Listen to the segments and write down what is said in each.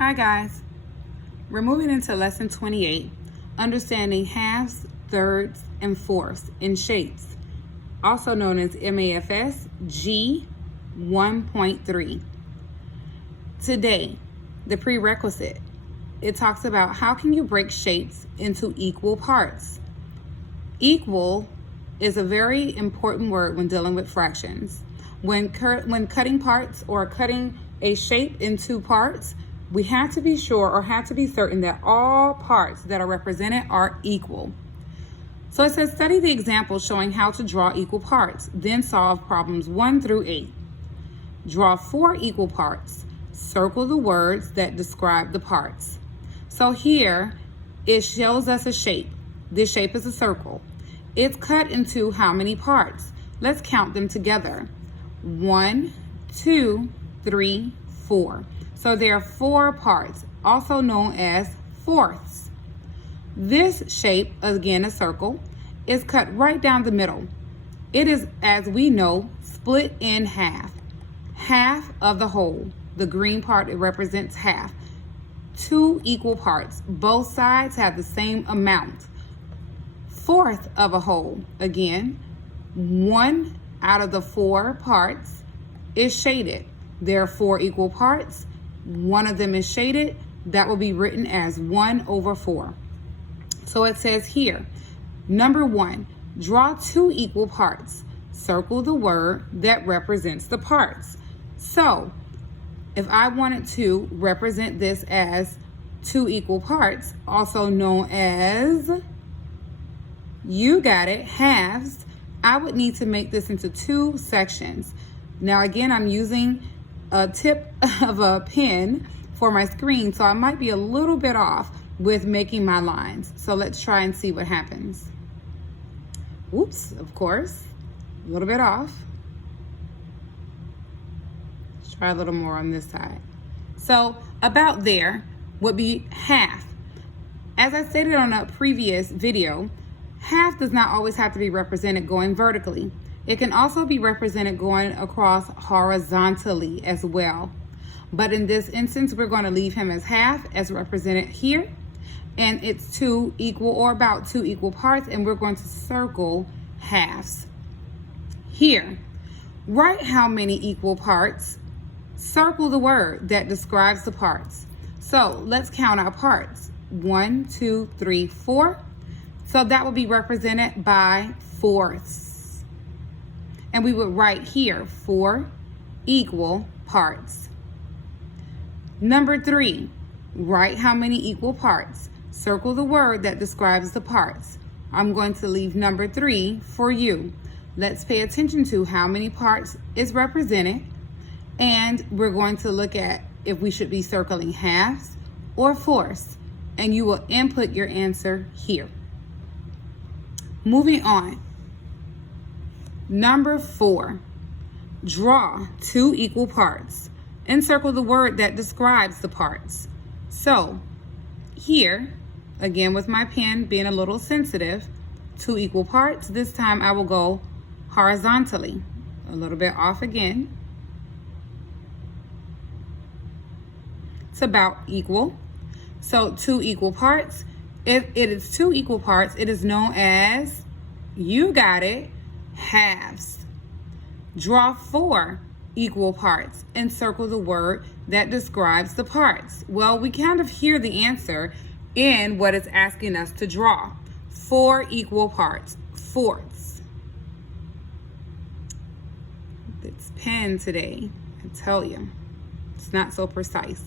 Hi guys, we're moving into lesson 28, understanding halves, thirds, and fourths in shapes, also known as MAFS.G.1.3. Today, the prerequisite, it talks about how can you break shapes into equal parts. Equal is a very important word when dealing with fractions. When cutting parts or cutting a shape into parts, we have to be sure or have to be certain that all parts that are represented are equal. So it says study the examples showing how to draw equal parts, then solve problems 1 through 8. Draw 4 equal parts. Circle the words that describe the parts. So here it shows us a shape. This shape is a circle. It's cut into how many parts? Let's count them together. 1, 2, 3, 4. So there are 4 parts, also known as fourths. This shape, again a circle, is cut right down the middle. It is, as we know, split in half. Half of the whole. The green part, it represents half. 2 equal parts. Both sides have the same amount. Fourth of a whole. Again, 1 out of the 4 parts is shaded. There are 4 equal parts. One of them is shaded. That will be written as 1 over 4. So it says here, number 1, draw 2 equal parts. Circle the word that represents the parts. So if I wanted to represent this as 2 equal parts, also known as, you got it, halves, I would need to make this into 2 sections. Now again, I'm using a tip of a pen for my screen, so I might be a little bit off with making my lines. So let's try and see what happens. Oops, of course, a little bit off. Let's try a little more on this side. So about there would be half. As I stated on a previous video, half does not always have to be represented going vertically. It can also be represented going across horizontally as well. But in this instance, we're going to leave him as half as represented here. And it's 2 equal or about 2 equal parts, and we're going to circle halves. Here, write how many equal parts. Circle the word that describes the parts. So let's count our parts. 1, 2, 3, 4. So that will be represented by fourths. And we would write here 4 equal parts. Number 3, write how many equal parts. Circle the word that describes the parts. I'm going to leave number 3 for you. Let's pay attention to how many parts is represented. And we're going to look at if we should be circling halves or fourths. And you will input your answer here. Moving on. Number 4, draw 2 equal parts and circle the word that describes the parts. So here, again with my pen being a little sensitive, 2 equal parts. This time I will go horizontally, a little bit off again. It's about equal. So 2 equal parts. If it is 2 equal parts, it is known as, you got it, halves. Draw 4 equal parts and circle the word that describes the parts. Well, we kind of hear the answer in what it's asking us to draw. 4 equal parts, fourths. It's pen today, I tell you. It's not so precise.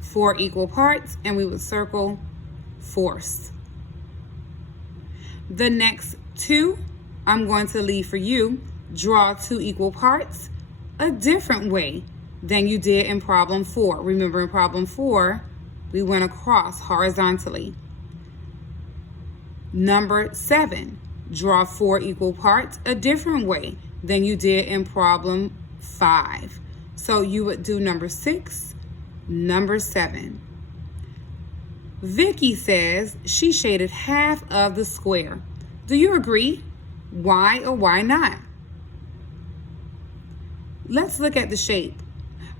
4 equal parts, and we would circle fourths. The next 2, I'm going to leave for you. Draw 2 equal parts a different way than you did in problem 4. Remember, in problem 4, we went across horizontally. Number 7, draw 4 equal parts a different way than you did in problem 5. So you would do number 6, number 7. Vicky says she shaded half of the square. Do you agree? Why or why not? Let's look at the shape.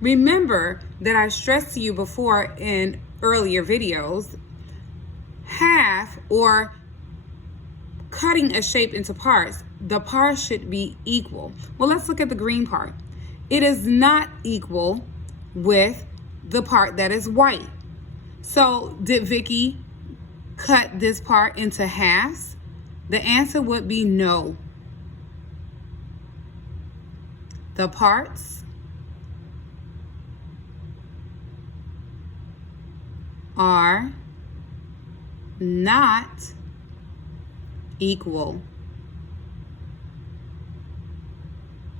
Remember that I stressed to you before in earlier videos, half or cutting a shape into parts, the parts should be equal. Well, let's look at the green part. It is not equal with the part that is white. So did Vicky cut this part into halves? The answer would be no. The parts are not equal.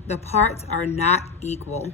The parts are not equal.